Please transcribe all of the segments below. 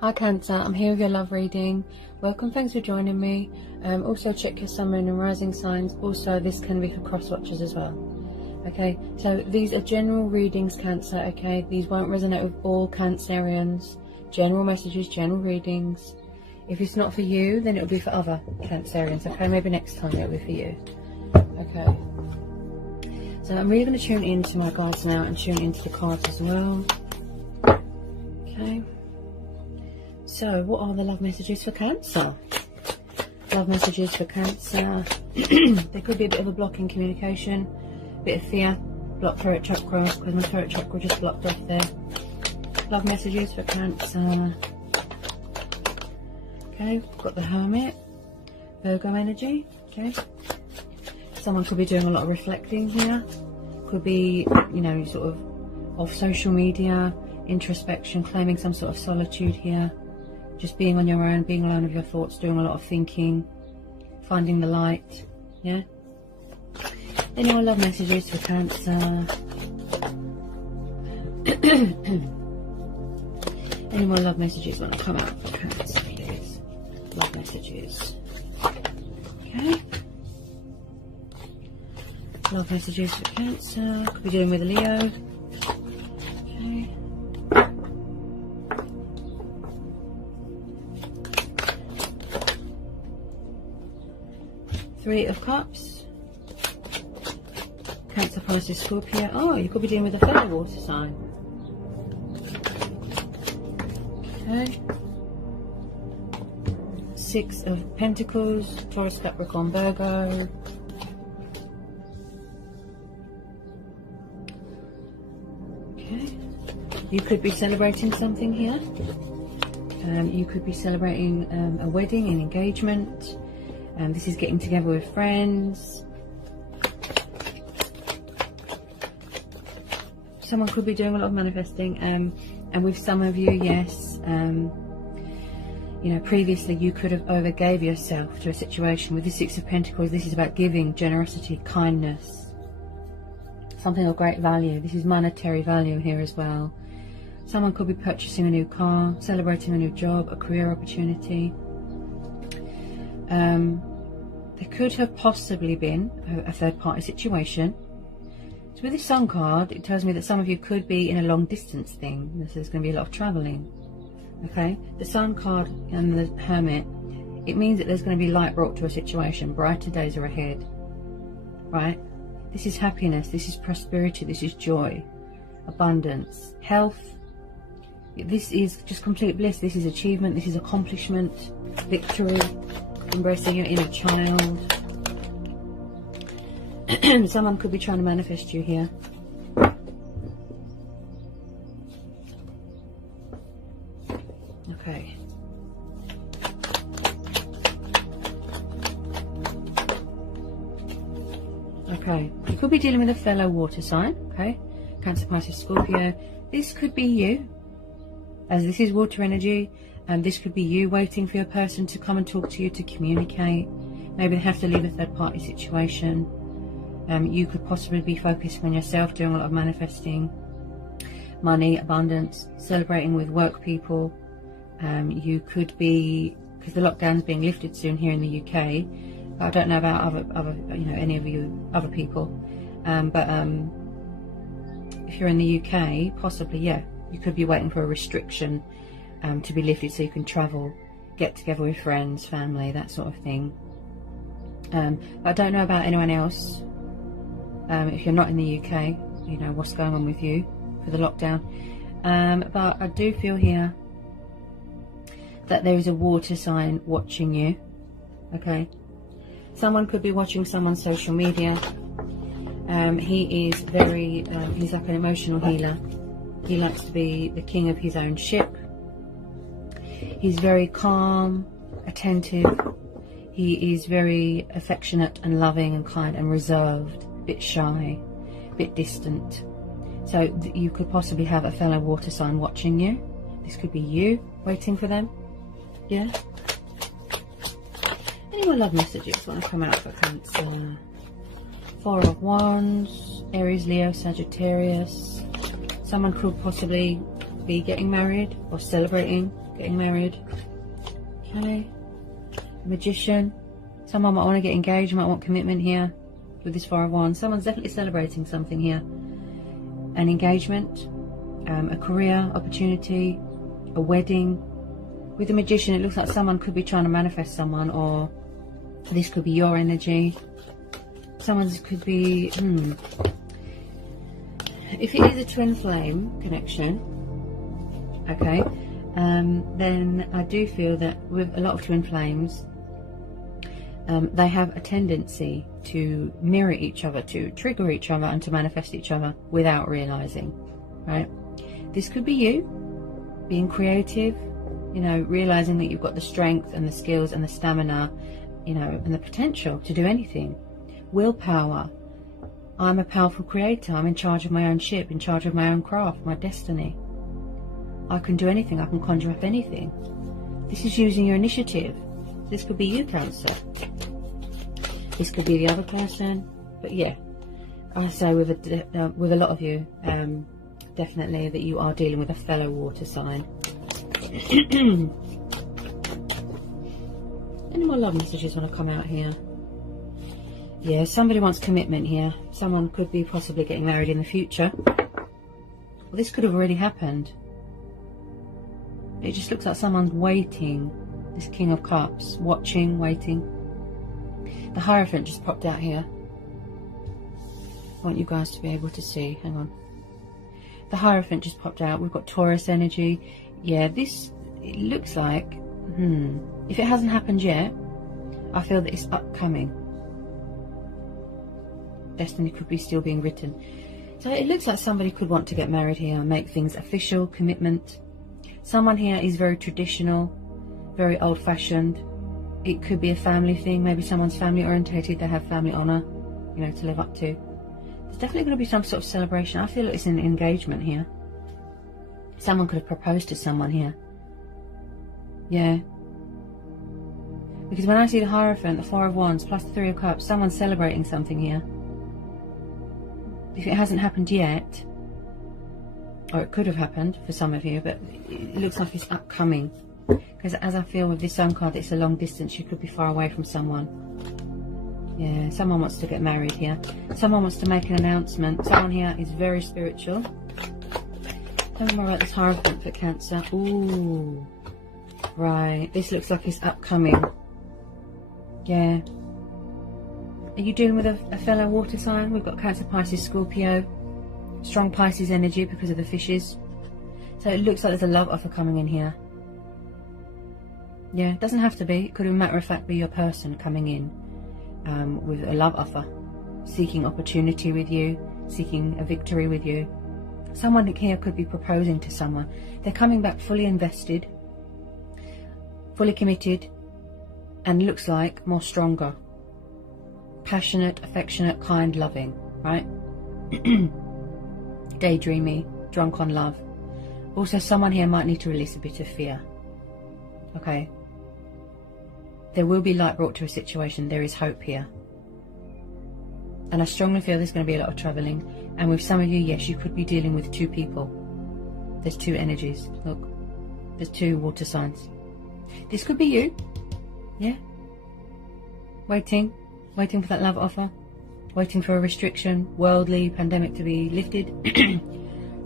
Hi Cancer, I'm here with your love reading. Welcome, thanks for joining me. Also check your sun, moon and rising signs. Also this can be for cross watchers as well. Okay, so these are general readings, Cancer. Okay, these won't resonate with all Cancerians. General messages, general readings. If it's not for you, then it'll be for other Cancerians. Okay, maybe next time it'll be for you. Okay, so I'm really going to tune into my guides now and tune into the cards as well. Okay. So, what are the love messages for Cancer? Love messages for Cancer. There could be a bit of a block in communication, a bit of fear, blocked throat chakra, because my throat chakra just blocked off there. Love messages for Cancer. Okay, got the Hermit, Virgo energy. Okay, someone could be doing a lot of reflecting here. Could be, you know, sort of off social media, introspection, claiming some sort of solitude here. Just being on your own, being alone with your thoughts, doing a lot of thinking, finding the light, yeah? Any more love messages for Cancer? Any more love messages want to come out for Cancer, please? Love messages. Okay. Love messages for Cancer. Could be doing with a Leo. Okay. Three of Cups. Cancer, Pisces, Scorpio. Oh, you could be dealing with a fellow water sign. Okay. Six of Pentacles. Taurus, Capricorn, Virgo. Okay. You could be celebrating something here. You could be celebrating a wedding, an engagement. This is getting together with friends. Someone could be doing a lot of manifesting, and with some of you, yes, you know, previously you could have overgave yourself to a situation. With the Six of Pentacles, this is about giving, generosity, kindness, something of great value. This is monetary value here as well. Someone could be purchasing a new car, celebrating a new job, a career opportunity. There could have possibly been a third-party situation. So with the Sun card, it tells me that some of you could be in a long-distance thing. There's going to be a lot of travelling. Okay, the Sun card and the Hermit, it means that there's going to be light brought to a situation. Brighter days are ahead. Right? This is happiness. This is prosperity. This is joy, abundance, health. This is just complete bliss. This is achievement. This is accomplishment, victory. Embracing your inner child. Someone could be trying to manifest you here. Okay. Okay. You could be dealing with a fellow water sign. Okay. Cancer, Pisces, Scorpio. This could be you, as this is water energy. This could be you waiting for your person to come and talk to you, to communicate. Maybe they have to leave a third-party situation. You could possibly be focusing on yourself, doing a lot of manifesting. Money, abundance, celebrating with work people. You could be, because the lockdown's being lifted soon here in the UK. But I don't know about other, you know, any of you other people. But if you're in the UK, possibly, yeah, you could be waiting for a restriction to be lifted so you can travel, get together with friends, family, that sort of thing. But I don't know about anyone else. If you're not in the UK, you know what's going on with you for the lockdown. But I do feel here that there is a water sign watching you. Okay, someone could be watching someone's social media. He is very, he's like an emotional healer. He likes to be the king of his own ship. He's very calm, attentive. He is very affectionate and loving and kind and reserved, a bit shy, a bit distant. So you could possibly have a fellow water sign watching you. This could be you waiting for them. Yeah. Any more love messages want to come out for Cancer? Four of Wands, Aries, Leo, Sagittarius. Someone could possibly be getting married or celebrating getting married. Okay. Magician. Someone might want to get engaged, might want commitment here with this Four of Wands. Someone's definitely celebrating something here. An engagement, a career opportunity, a wedding. With the Magician, it looks like someone could be trying to manifest someone, or this could be your energy. Someone's could be, if it is a twin flame connection, okay, then I do feel that with a lot of twin flames, they have a tendency to mirror each other, to trigger each other, and to manifest each other without realizing, right? This could be you being creative, you know, realizing that you've got the strength and the skills and the stamina, you know, and the potential to do anything. Willpower. I'm a powerful creator. I'm in charge of my own ship, in charge of my own craft, my destiny. I can do anything. I can conjure up anything. This is using your initiative. This could be you, Cancer. This could be the other person. But yeah, I say with a lot of you, definitely that you are dealing with a fellow water sign. Any more love messages want to come out here? Yeah, somebody wants commitment here. Someone could be possibly getting married in the future. Well, this could have already happened. It just looks like someone's waiting. This King of Cups, watching, waiting. The Hierophant just popped out here. I want you guys to be able to see. Hang on. The Hierophant just popped out. We've got Taurus energy. Yeah, this, it looks like, if it hasn't happened yet, I feel that it's upcoming. Destiny could be still being written. So it looks like somebody could want to get married here, make things official, commitment. Someone here is very traditional, very old-fashioned. It could be a family thing. Maybe someone's family orientated. They have family honour, you know, to live up to. There's definitely going to be some sort of celebration. I feel like it's an engagement here. Someone could have proposed to someone here. Yeah. Because when I see the Hierophant, the Four of Wands, plus the Three of Cups, someone's celebrating something here. If it hasn't happened yet, or it could have happened for some of you, but it looks like it's upcoming. Because as I feel with this Sun card, it's a long distance. You could be far away from someone. Yeah, someone wants to get married here. Someone wants to make an announcement. Someone here is very spiritual. Tell me more about this Hierophant for Cancer. Ooh. Right. This looks like it's upcoming. Yeah. Are you dealing with a fellow water sign? We've got Cancer, Pisces, Scorpio. Strong Pisces energy because of the fishes. So it looks like there's a love offer coming in here. Yeah, it doesn't have to be. It could, as a matter of fact, be your person coming in with a love offer. Seeking opportunity with you. Seeking a victory with you. Someone here could be proposing to someone. They're coming back fully invested. Fully committed. And looks like more stronger. Passionate, affectionate, kind, loving. Right? Daydreamy, drunk on love. Also, someone here might need to release a bit of fear. Okay. There will be light brought to a situation. There is hope here. And I strongly feel there's going to be a lot of travelling. And with some of you, yes, you could be dealing with two people. There's two energies. Look. There's two water signs. This could be you. Yeah. Waiting for that love offer. Waiting for a restriction, worldly, pandemic to be lifted.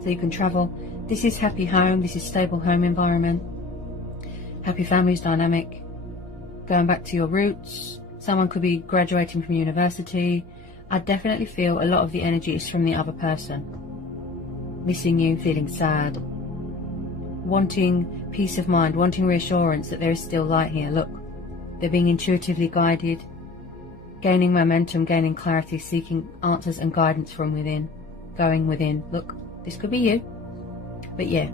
So you can travel. This is happy home. This is stable home environment. Happy families dynamic. Going back to your roots. Someone could be graduating from university. I definitely feel a lot of the energy is from the other person. Missing you, feeling sad. Wanting peace of mind, wanting reassurance that there is still light here. Look, they're being intuitively guided. Gaining momentum, gaining clarity, seeking answers and guidance from within. Going within. Look, this could be you. But yeah.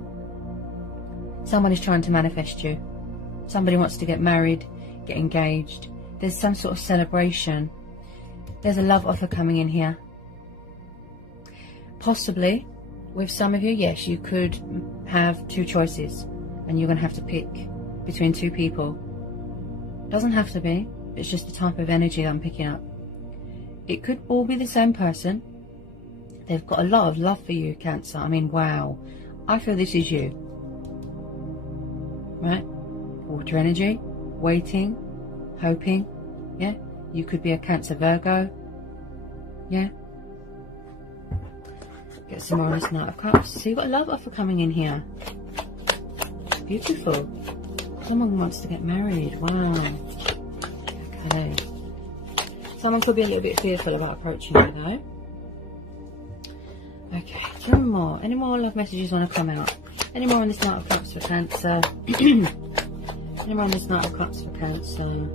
Someone is trying to manifest you. Somebody wants to get married, get engaged. There's some sort of celebration. There's a love offer coming in here. Possibly, with some of you, yes, you could have two choices. And you're going to have to pick between two people. Doesn't have to be. It's just the type of energy I'm picking up. It could all be the same person. They've got a lot of love for you, Cancer. I mean, wow. I feel this is you. right? Water energy, waiting, hoping, yeah? You could be a Cancer, Virgo, yeah? Get some more on this Knight of Cups. So you've got a love offer coming in here. Beautiful. Someone wants to get married. Wow. Okay. Someone could be a little bit fearful about approaching you though. Okay, some more. Any more love messages want to come out? Any more on this Knight of Cups for Cancer? Any more on this Knight of Cups for Cancer?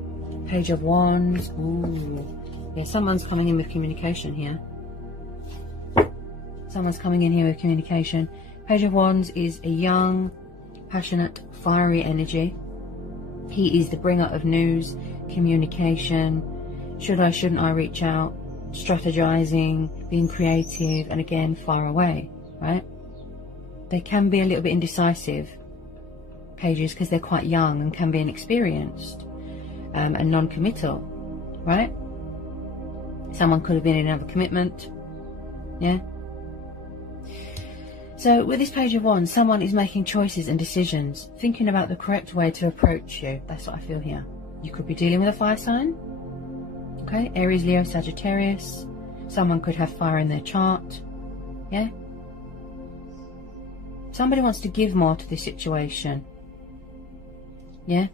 Page of Wands. Ooh. Yeah, someone's coming in with communication here. Someone's coming in here with communication. Page of Wands is a young, passionate, fiery energy. He is the bringer of news, communication. Should I, shouldn't I reach out? Strategizing, being creative, and again, far away, right? They can be a little bit indecisive, pages, because they're quite young and can be inexperienced and non-committal, right? Someone could have been in another commitment, yeah? So with this Page of Wands, someone is making choices and decisions, thinking about the correct way to approach you. That's what I feel here. You could be dealing with a fire sign, okay? Aries, Leo, Sagittarius. Someone could have fire in their chart, yeah? Somebody wants to give more to this situation, yeah?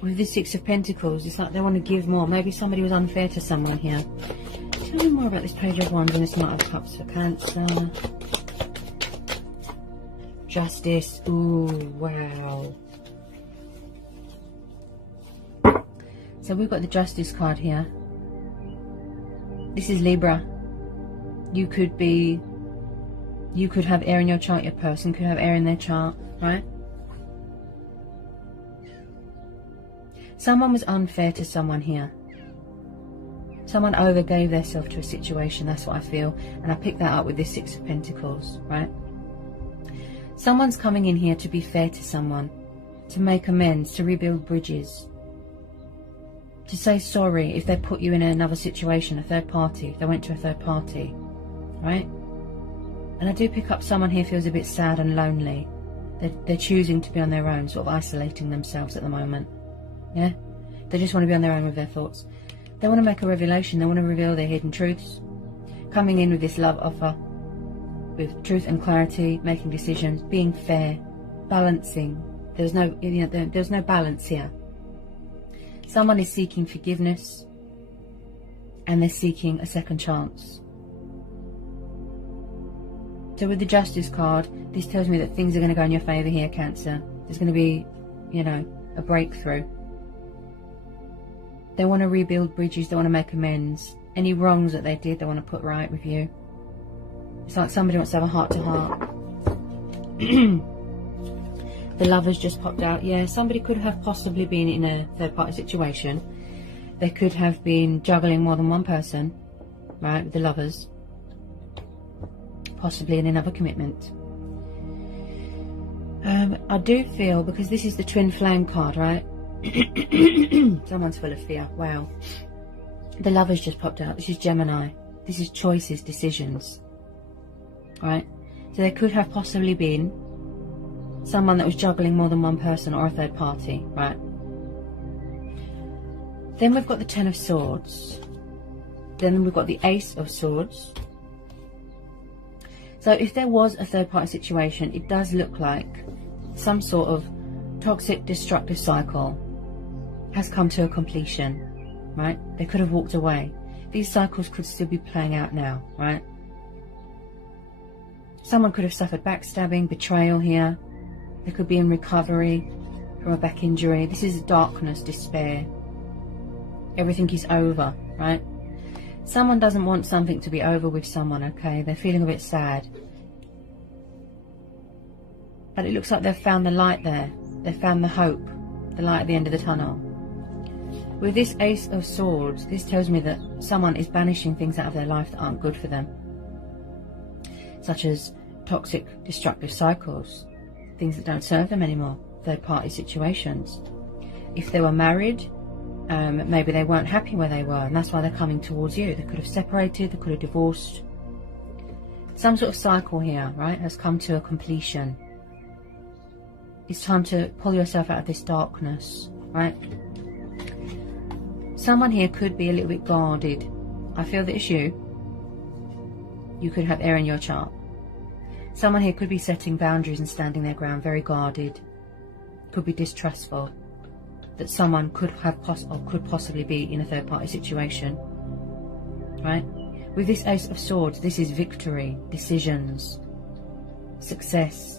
With this Six of Pentacles, it's like they want to give more. Maybe somebody was unfair to someone here. Tell me more about this Page of Wands and this Knight of Cups for Cancer. Justice. Ooh, wow. So we've got the Justice card here. This is Libra. You could have air in your chart. Your person could have air in their chart, right? Someone was unfair to someone here. Someone overgave themselves to a situation. That's what I feel. And I picked that up with this Six of Pentacles, right? Someone's coming in here to be fair to someone, to make amends, to rebuild bridges, to say sorry if they put you in another situation, a third party, if they went to a third party, right? And I do pick up someone here feels a bit sad and lonely. They're choosing to be on their own, sort of isolating themselves at the moment, yeah? They just want to be on their own with their thoughts. They want to make a revelation, they want to reveal their hidden truths. Coming in with this love offer, with truth and clarity, making decisions, being fair, balancing. There's no, there's no balance here. Someone is seeking forgiveness, and they're seeking a second chance. So with the Justice card, this tells me that things are going to go in your favour here, Cancer. There's going to be, you know, a breakthrough. They want to rebuild bridges, they want to make amends. Any wrongs that they did, they want to put right with you. It's like somebody wants to have a heart-to-heart. The Lovers just popped out. Yeah, somebody could have possibly been in a third-party situation. They could have been juggling more than one person, right, with the Lovers. Possibly in another commitment. I do feel, because this is the Twin Flame card, right? Someone's full of fear. Wow. The Lovers just popped out. This is Gemini. This is choices, decisions. Right? So there could have possibly been someone that was juggling more than one person or a third party, right? Then we've got the Ten of Swords. Then we've got the Ace of Swords. So if there was a third party situation, it does look like some sort of toxic, destructive cycle has come to a completion, right? They could have walked away. These cycles could still be playing out now, right? Someone could have suffered backstabbing, betrayal here. They could be in recovery from a back injury. This is darkness, despair. Everything is over, right? Someone doesn't want something to be over with someone, okay? They're feeling a bit sad. But it looks like they've found the light there. They've found the hope, the light at the end of the tunnel. With this Ace of Swords, this tells me that someone is banishing things out of their life that aren't good for them. Such as toxic, destructive cycles, things that don't serve them anymore, third-party situations. If they were married, maybe they weren't happy where they were, and that's why they're coming towards you. They could have separated, they could have divorced. Some sort of cycle here, right, has come to a completion. It's time to pull yourself out of this darkness, right? Someone here could be a little bit guarded. I feel that it's you. You could have air in your chart. Someone here could be setting boundaries and standing their ground, very guarded. Could be distrustful that someone could have could possibly be in a third-party situation, right? With this Ace of Swords, this is victory, decisions, success.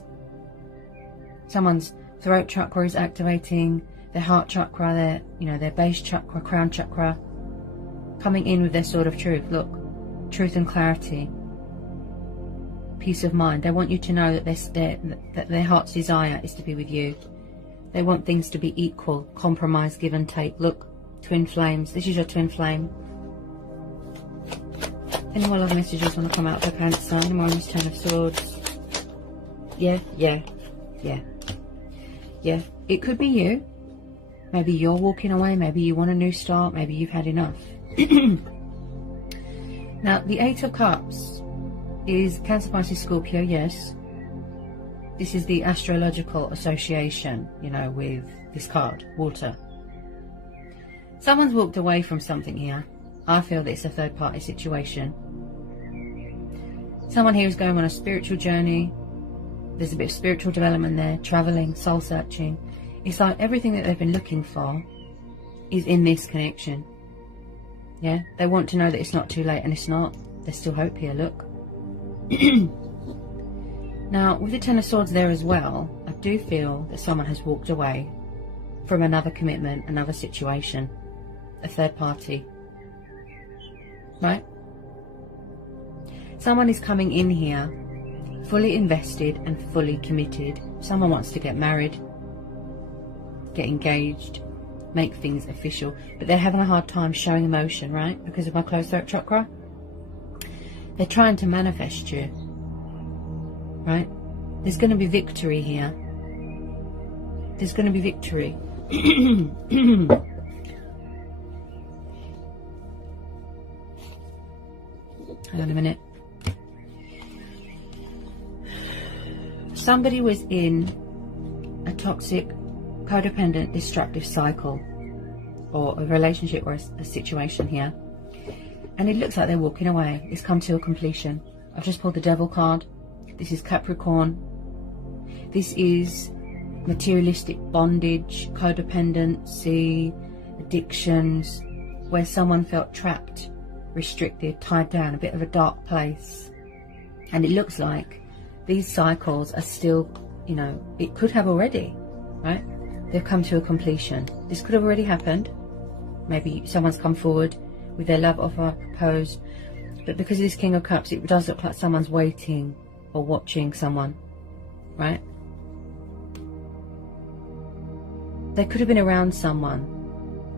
Someone's throat chakra is activating, their heart chakra, their base chakra, crown chakra, coming in with their sword of truth. Look, truth and clarity, peace of mind. They want you to know that their heart's desire is to be with you. They want things to be equal, compromise, give and take. Look, twin flames. This is your twin flame. Any more love messages want to come out for Cancer? Any more on this Ten of Swords? Yeah. It could be you. Maybe you're walking away. Maybe you want a new start. Maybe you've had enough. Now, the Eight of Cups is Cancer, Pisces, Scorpio, yes. This is the astrological association, with this card, water. Someone's walked away from something here. I feel that it's a third-party situation. Someone here is going on a spiritual journey. There's a bit of spiritual development there, traveling, soul-searching. It's like everything that they've been looking for is in this connection. Yeah, they want to know that it's not too late, and it's not. There's still hope here, look. Now, with the Ten of Swords there as well, I do feel that someone has walked away from another commitment, another situation, a third party. Right? Someone is coming in here fully invested and fully committed. Someone wants to get married, get engaged, make things official, but they're having a hard time showing emotion, right? Because of my closed throat chakra. They're trying to manifest you, right? There's going to be victory here. There's going to be victory. Hang on a minute. Somebody was in a toxic, codependent, destructive cycle, or a relationship, or a situation here, and it looks like they're walking away. It's come to a completion. I've just pulled the Devil card. This is Capricorn. This is materialistic bondage, codependency, addictions, where someone felt trapped, restricted, tied down, a bit of a dark place. And it looks like these cycles are still, it could have already, right? They've come to a completion. This could have already happened. Maybe someone's come forward with their love offer, proposed. But because of this King of Cups, it does look like someone's waiting or watching someone, right? They could have been around someone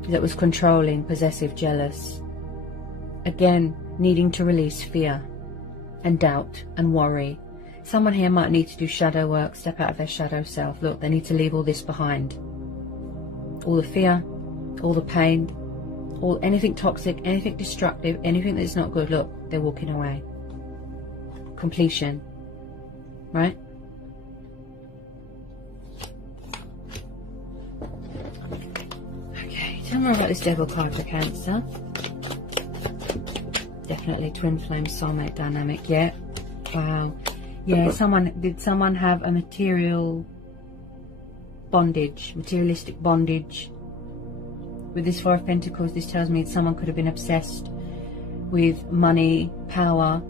that was controlling, possessive, jealous. Again, needing to release fear and doubt and worry. Someone here might need to do shadow work, step out of their shadow self. Look, they need to leave all this behind. All the fear, all the pain, anything toxic, anything destructive, anything that's not good. Look, they're walking away. Completion, right? Okay, tell me more about this Devil card for Cancer. Definitely twin flame soulmate dynamic. Yeah. Wow. Yeah, did someone have a material bondage, materialistic bondage? With this Four of Pentacles, this tells me someone could have been obsessed with money, power,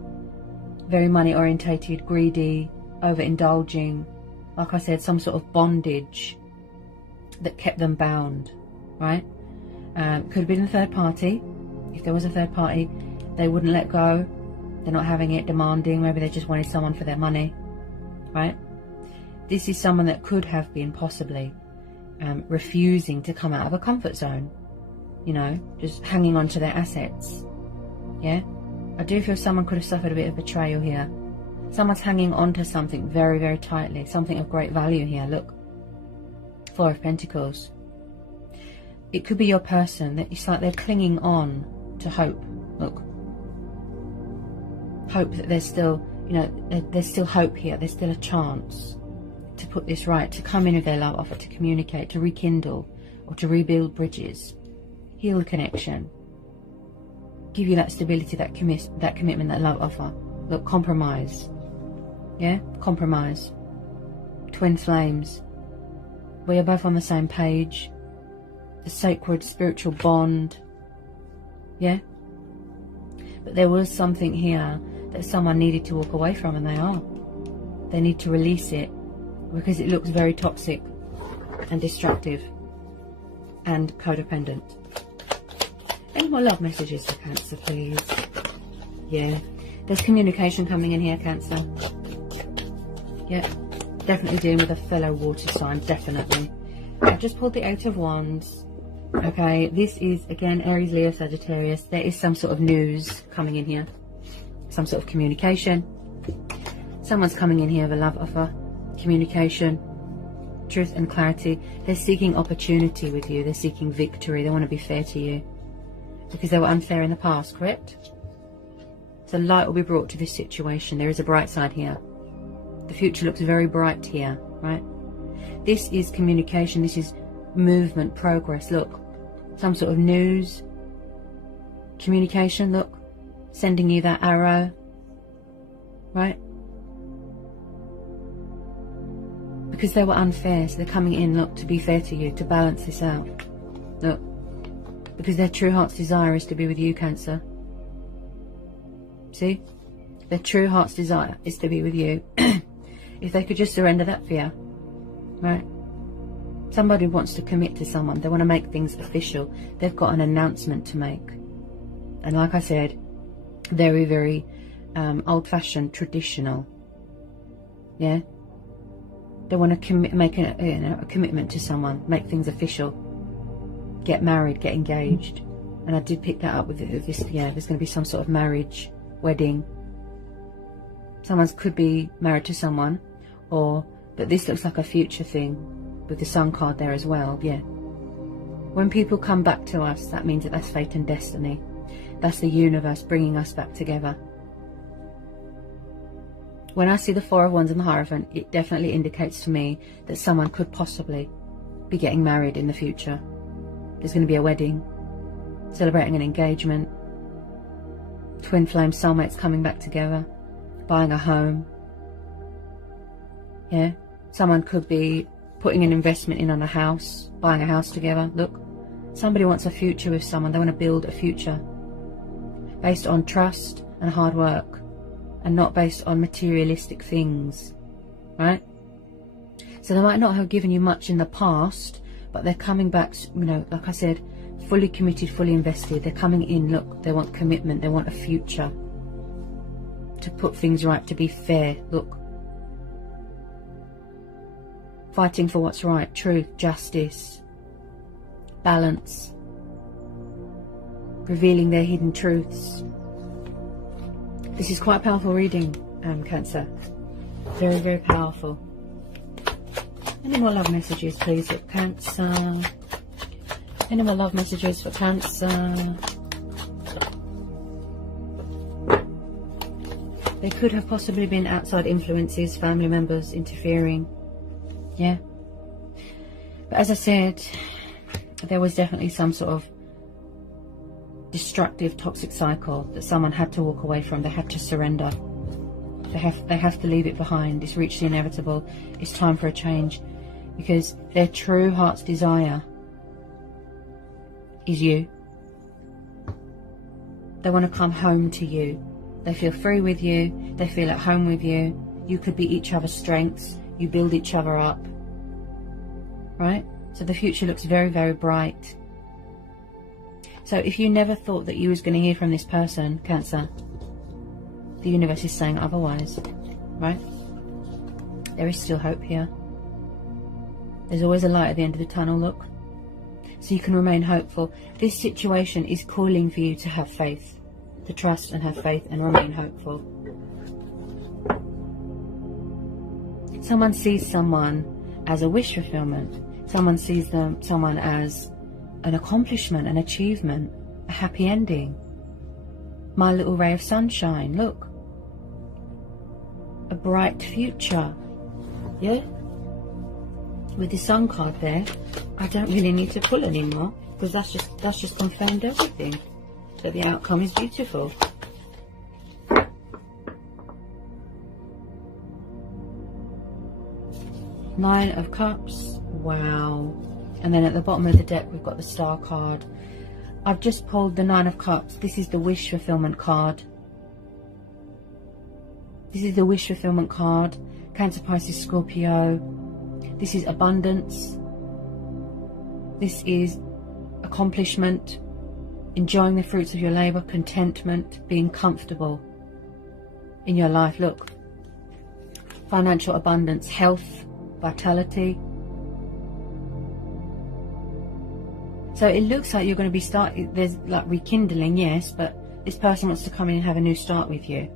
very money orientated, greedy, overindulging. Like I said, some sort of bondage that kept them bound, right? Could have been a third party. If there was a third party, they wouldn't let go. They're not having it, demanding. Maybe they just wanted someone for their money, right? This is someone that could have been possibly refusing to come out of a comfort zone, just hanging on to their assets. Yeah, I do feel someone could have suffered a bit of betrayal here. Someone's hanging on to something very, very tightly, something of great value here. Look, Four of Pentacles. It could be your person that it's like they're clinging on to hope. Look, hope that there's still, there's still hope here. There's still a chance. to put this right, to come in with their love offer, to communicate, to rekindle, or to rebuild bridges, heal the connection, give you that stability, that commitment, that love offer. Look, compromise. Yeah, compromise. Twin flames. We are both on the same page. The sacred spiritual bond. Yeah. But there was something here that someone needed to walk away from, and they are. They need to release it because it looks very toxic and destructive and codependent. Any more love messages for Cancer, please? Yeah. There's communication coming in here, Cancer. Yeah. Definitely dealing with a fellow water sign. Definitely. I've just pulled the Eight of Wands. Okay. This is, again, Aries, Leo, Sagittarius. There is some sort of news coming in here. Some sort of communication. Someone's coming in here with a love offer. Communication. Truth and clarity. They're seeking opportunity with you. They're seeking victory. They want to be fair to you. Because they were unfair in the past, correct? So light will be brought to this situation. There is a bright side here. The future looks very bright here, right? This is communication. This is movement, progress. Look, some sort of news, communication. Look, sending you that arrow, right? Because they were unfair, so they're coming in, look, to be fair to you, to balance this out. Look, because their true heart's desire is to be with you, Cancer. See? Their true heart's desire is to be with you. If they could just surrender that fear, right? Somebody wants to commit to someone. They want to make things official. They've got an announcement to make. And like I said, very, very old-fashioned, traditional. Yeah? They want to make a commitment to someone, make things official, get married, get engaged. And I did pick that up with this. Yeah, there's going to be some sort of marriage, wedding. Someone could be married to someone, but this looks like a future thing with the Sun card there as well. Yeah. When people come back to us, that means that that's fate and destiny. That's the universe bringing us back together. When I see the Four of Wands and the Hierophant, it definitely indicates to me that someone could possibly be getting married in the future. There's going to be a wedding, celebrating an engagement, twin flame soulmates coming back together, buying a home. Yeah, someone could be putting an investment in on a house, buying a house together. Look, somebody wants a future with someone. They want to build a future based on trust and hard work, and not based on materialistic things, right? So they might not have given you much in the past, but they're coming back, you know, like I said, fully committed, fully invested. They're coming in, look, they want commitment, they want a future, to put things right, to be fair. Look, fighting for what's right, truth, justice, balance, revealing their hidden truths. This is quite a powerful reading, Cancer. Very, very powerful. Any more love messages, please, for Cancer? Any more love messages for Cancer? There could have possibly been outside influences, family members interfering. Yeah. But as I said, there was definitely some sort of destructive, toxic cycle that someone had to walk away from. They had to surrender. They have to leave it behind. It's reached the inevitable. It's time for a change, because their true heart's desire is you. They want to come home to you. They feel free with you. They feel at home with you. You could be each other's strengths. You build each other up. Right? So the future looks very, very bright. So if you never thought that you was going to hear from this person, Cancer, the universe is saying otherwise, right? There is still hope here. There's always a light at the end of the tunnel, look. So you can remain hopeful. This situation is calling for you to have faith, to trust and have faith and remain hopeful. Someone sees someone as a wish fulfillment. Someone sees someone as an accomplishment, an achievement, a happy ending. My little ray of sunshine, look. A bright future. Yeah? With the Sun card there, I don't really need to pull anymore, because that's just confirmed everything, that the outcome is beautiful. Nine of Cups. Wow. And then at the bottom of the deck we've got the Star card. I've just pulled the Nine of Cups. This is the wish fulfillment card. This is the wish fulfillment card. Cancer, Pisces, Scorpio. This is abundance. This is accomplishment, enjoying the fruits of your labor, contentment, being comfortable in your life. Look, financial abundance, health, vitality. So it looks like you're going to be starting, there's like rekindling, yes, but this person wants to come in and have a new start with you.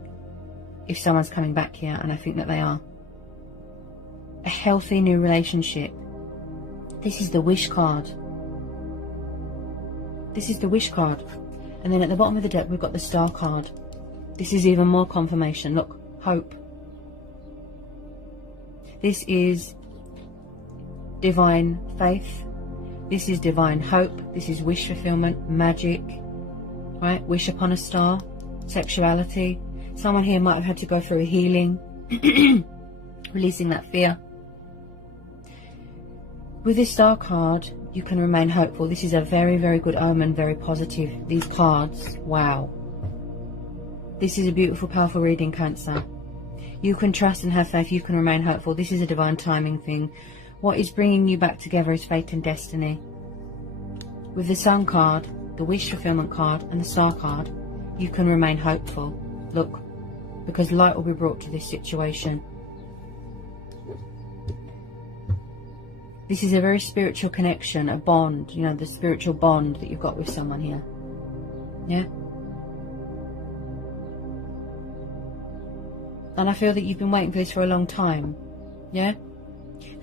If someone's coming back here, and I think that they are. A healthy new relationship. This is the wish card. This is the wish card. And then at the bottom of the deck we've got the Star card. This is even more confirmation. Look, hope. This is divine faith. This is divine hope. This is wish fulfillment, magic, right? Wish upon a star, sexuality. Someone here might have had to go through a healing, releasing that fear. With this Star card, you can remain hopeful. This is a very, very good omen, very positive. These cards, wow. This is a beautiful, powerful reading, Cancer. You can trust and have faith. You can remain hopeful. This is a divine timing thing. What is bringing you back together is fate and destiny. With the Sun card, the wish fulfillment card, and the Star card, you can remain hopeful. Look, because light will be brought to this situation. This is a very spiritual connection, a bond, you know, the spiritual bond that you've got with someone here. Yeah? And I feel that you've been waiting for this for a long time. Yeah?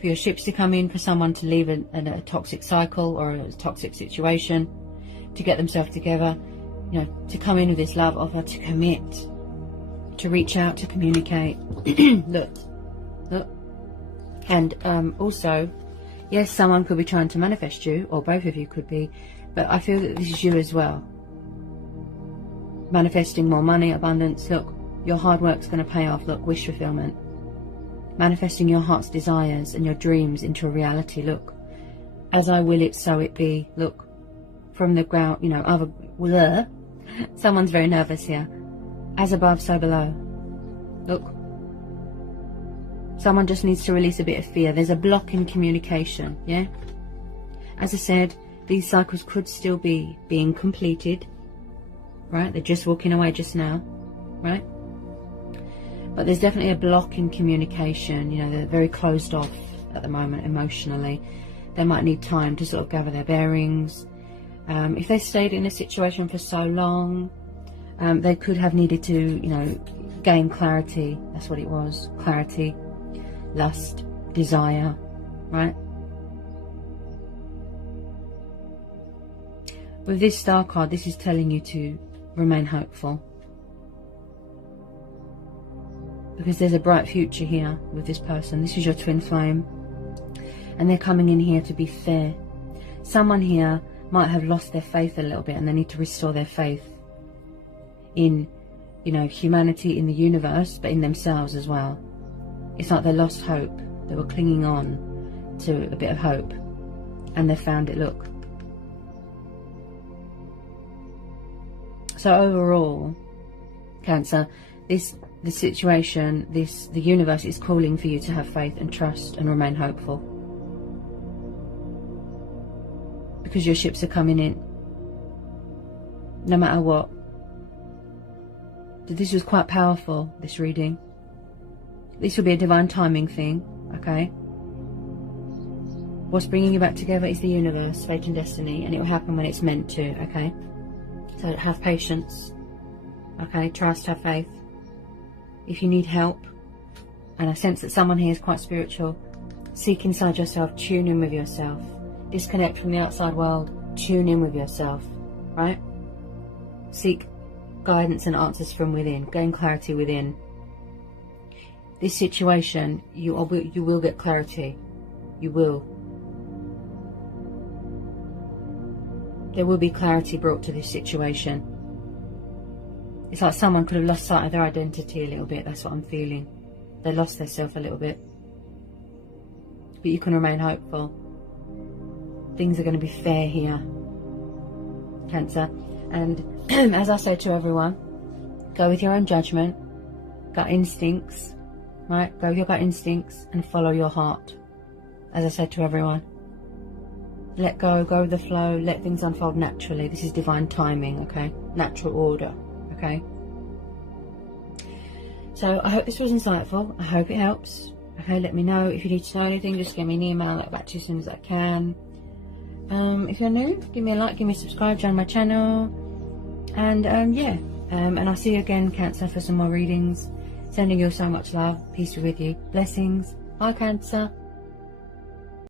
For your ships to come in, for someone to leave a toxic cycle or a toxic situation, to get themselves together, you know, to come in with this love offer, to commit, to reach out, to communicate. Look. And also, yes, someone could be trying to manifest you, or both of you could be, but I feel that this is you as well. Manifesting more money, abundance. Look, your hard work's going to pay off. Look, wish fulfillment. Manifesting your heart's desires and your dreams into a reality. Look, as I will it, so it be. Look, from the ground, you know, someone's very nervous here. As above, so below. Look, someone just needs to release a bit of fear. There's a block in communication, yeah? As I said, these cycles could still be being completed, right? They're just walking away just now, right? But there's definitely a block in communication. You know, they're very closed off at the moment emotionally. They might need time to sort of gather their bearings. If they stayed in a situation for so long, they could have needed to, you know, gain clarity. That's what it was. Clarity, lust, desire, right? With this Star card, this is telling you to remain hopeful. Because there's a bright future here with this person. This is your twin flame. And they're coming in here to be fair. Someone here might have lost their faith a little bit, and they need to restore their faith in, you know, humanity, in the universe, but in themselves as well. It's like they lost hope. They were clinging on to a bit of hope, and they found it. Look. So overall, Cancer, the situation, the universe is calling for you to have faith and trust and remain hopeful. Because your ships are coming in. No matter what. This was quite powerful, this reading. This will be a divine timing thing, okay? What's bringing you back together is the universe, fate and destiny, and it will happen when it's meant to, okay? So have patience, okay? Trust, have faith. If you need help, and I sense that someone here is quite spiritual, seek inside yourself, tune in with yourself. Disconnect from the outside world, tune in with yourself, right? Seek guidance and answers from within, gain clarity within. This situation, you will get clarity. You will. There will be clarity brought to this situation. It's like someone could have lost sight of their identity a little bit. That's what I'm feeling. They lost themselves a little bit. But you can remain hopeful. Things are going to be fair here, Cancer. And as I say to everyone, go with your own judgment, gut instincts, right? Go with your gut instincts and follow your heart. As I said to everyone, let go, go with the flow, let things unfold naturally. This is divine timing, okay? Natural order, okay? So I hope this was insightful. I hope it helps. Okay, let me know if you need to know anything. Just give me an email. I'll get back to you as soon as I can. If you're new, give me a like, give me a subscribe, join my channel. And yeah, and I'll see you again, Cancer, for some more readings. Sending you so much love. Peace be with you. Blessings. Bye, Cancer.